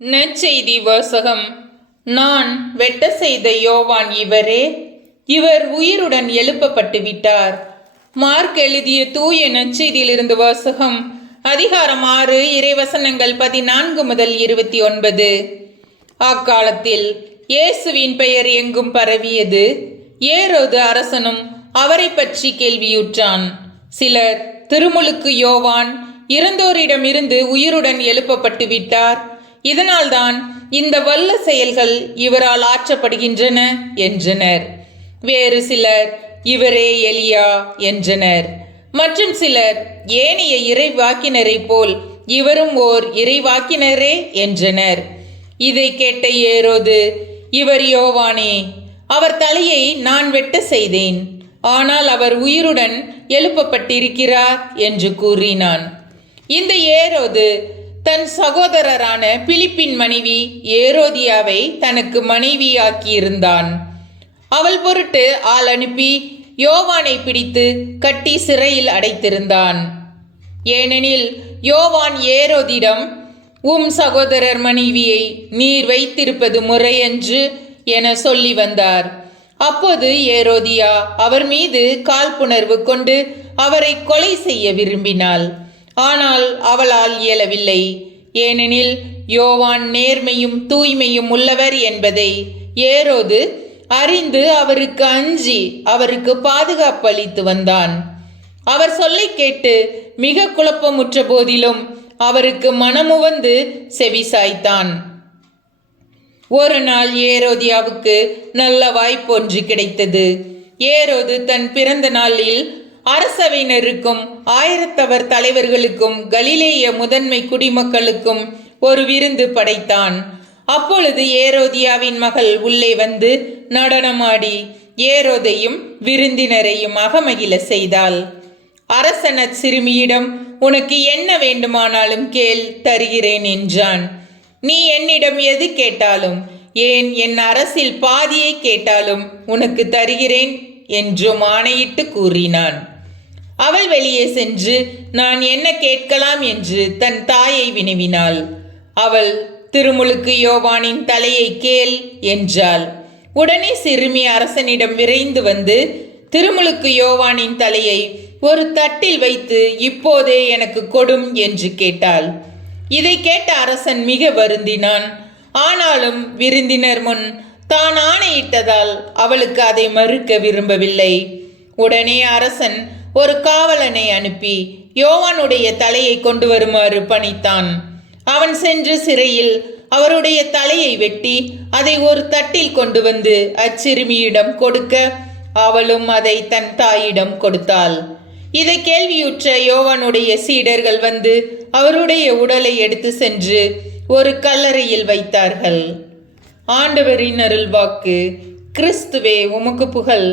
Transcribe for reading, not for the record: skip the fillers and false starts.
நற்செய்தி வாசகம். நான் வெட்ட செய்த யோவான் இவரே. இவர் உயிருடன் எழுப்பப்பட்டு விட்டார். மார்க் எழுதிய தூய நற்செய்தியிலிருந்து வாசகம். அதிகாரம் 6, இறைவசனங்கள் 14 முதல் 29. அக்காலத்தில் இயேசுவின் பெயர் எங்கும் பரவியது. ஏரோது அரசனும் அவரை பற்றி கேள்வியுற்றான். சிலர், திருமுழுக்கு யோவான் இறந்தோரிடமிருந்து உயிருடன் எழுப்பப்பட்டு விட்டார், இதனால்தான் இந்த வல்ல செயல்கள் இவரால் ஆற்றப்படுகின்றன என்றனர். வேறு சிலர், இவரே எலியா என்றனர். மற்றும் சிலர், ஏனைய இறைவாக்கினரை போல் இவரும் ஓர் இறைவாக்கினரே என்றனர். இதை கேட்ட ஏரோது, இவர் யோவானே, அவர் தலையை நான் வெட்ட செய்தேன், ஆனால் அவர் உயிருடன் எழுப்பப்பட்டிருக்கிறார் என்று கூறினான். இந்த ஏரோது தன் சகோதரரான பிலிப்பின் மனைவி ஏரோதியாவை தனக்கு மனைவியாக்கியிருந்தான். அவள் பொருட்டு ஆள் அனுப்பி யோவானை பிடித்து கட்டி சிறையில் அடைத்திருந்தான். ஏனெனில் யோவான் ஏரோதிடம், உம் சகோதரர் மனைவியை நீர் வைத்திருப்பது முறையன்று என சொல்லி வந்தார். அப்போது ஏரோதியா அவர் மீது காழ்ப்புணர்வு கொண்டு அவரை கொலை செய்ய விரும்பினாள். ஆனால் அவளால் இயலவில்லை. ஏனெனில் யோவான் நேர்மையும் தூய்மையும் உள்ளவர் என்பதை ஏரோது அறிந்து அவருக்கு அஞ்சி அவருக்கு பாதுகாப்பு அளித்து வந்தான். அவர் சொல்லை கேட்டு மிக குழப்பமுற்ற போதிலும் அவருக்கு மனமுவந்து செவிசாய்த்தான். ஒரு நாள் ஏரோதியாவுக்கு நல்ல வாய்ப்பொன்று கிடைத்தது. ஏரோது தன் பிறந்த நாளில் அரசவையினருக்கும் ஆயிரத்தவர் தலைவர்களுக்கும் கலிலேய முதன்மை குடிமக்களுக்கும் ஒரு விருந்து படைத்தான். அப்பொழுது ஏரோதியாவின் மகள் உள்ளே வந்து நடனமாடி ஏரோதையும் விருந்தினரையும் அகமகிழ செய்தாள். அரசன் அச்சிறுமியிடம், உனக்கு என்ன வேண்டுமானாலும் கேள், தருகிறேன் என்றான். நீ என்னிடம் எது கேட்டாலும், ஏன் என் அரசில் பாதியை கேட்டாலும் உனக்கு தருகிறேன் என்றும் ஆணையிட்டு கூறினான். அவள் வெளியே சென்று நான் என்ன கேட்கலாம் என்று தன் தாயை வினவினாள். அவள், திருமுழுக்கு யோவானின் தலையை கேள் என்றாள். உடனே சிறுமி அரசனிடம் விரைந்து வந்து திருமுழுக்கு யோவானின் தலையை ஒரு தட்டில் வைத்து இப்போதே எனக்கு கொடும் என்று கேட்டாள். இதை கேட்ட அரசன் மிக வருந்தினான். ஆனாலும் விருந்தினர் முன் தான் ஆணையிட்டதால் அவளுக்கு அதை மறுக்க விரும்பவில்லை. உடனே அரசன் ஒரு காவலனை அனுப்பி யோவானுடைய தலையை கொண்டு வருமாறு பணித்தான். அவன் சென்று சிறையில் அவருடைய தலையை வெட்டி அதை ஒரு தட்டில் கொண்டு வந்து அச்சிறுமியிடம் கொடுக்க அவளும் அதை தன் தாயிடம் கொடுத்தாள். இதை கேள்வியுற்ற யோவானுடைய சீடர்கள் வந்து அவருடைய உடலை எடுத்து சென்று ஒரு கல்லறையில் வைத்தார்கள். ஆண்டவரின் அருள்வாக்கு. கிறிஸ்துவே உமக்கு புகழ்.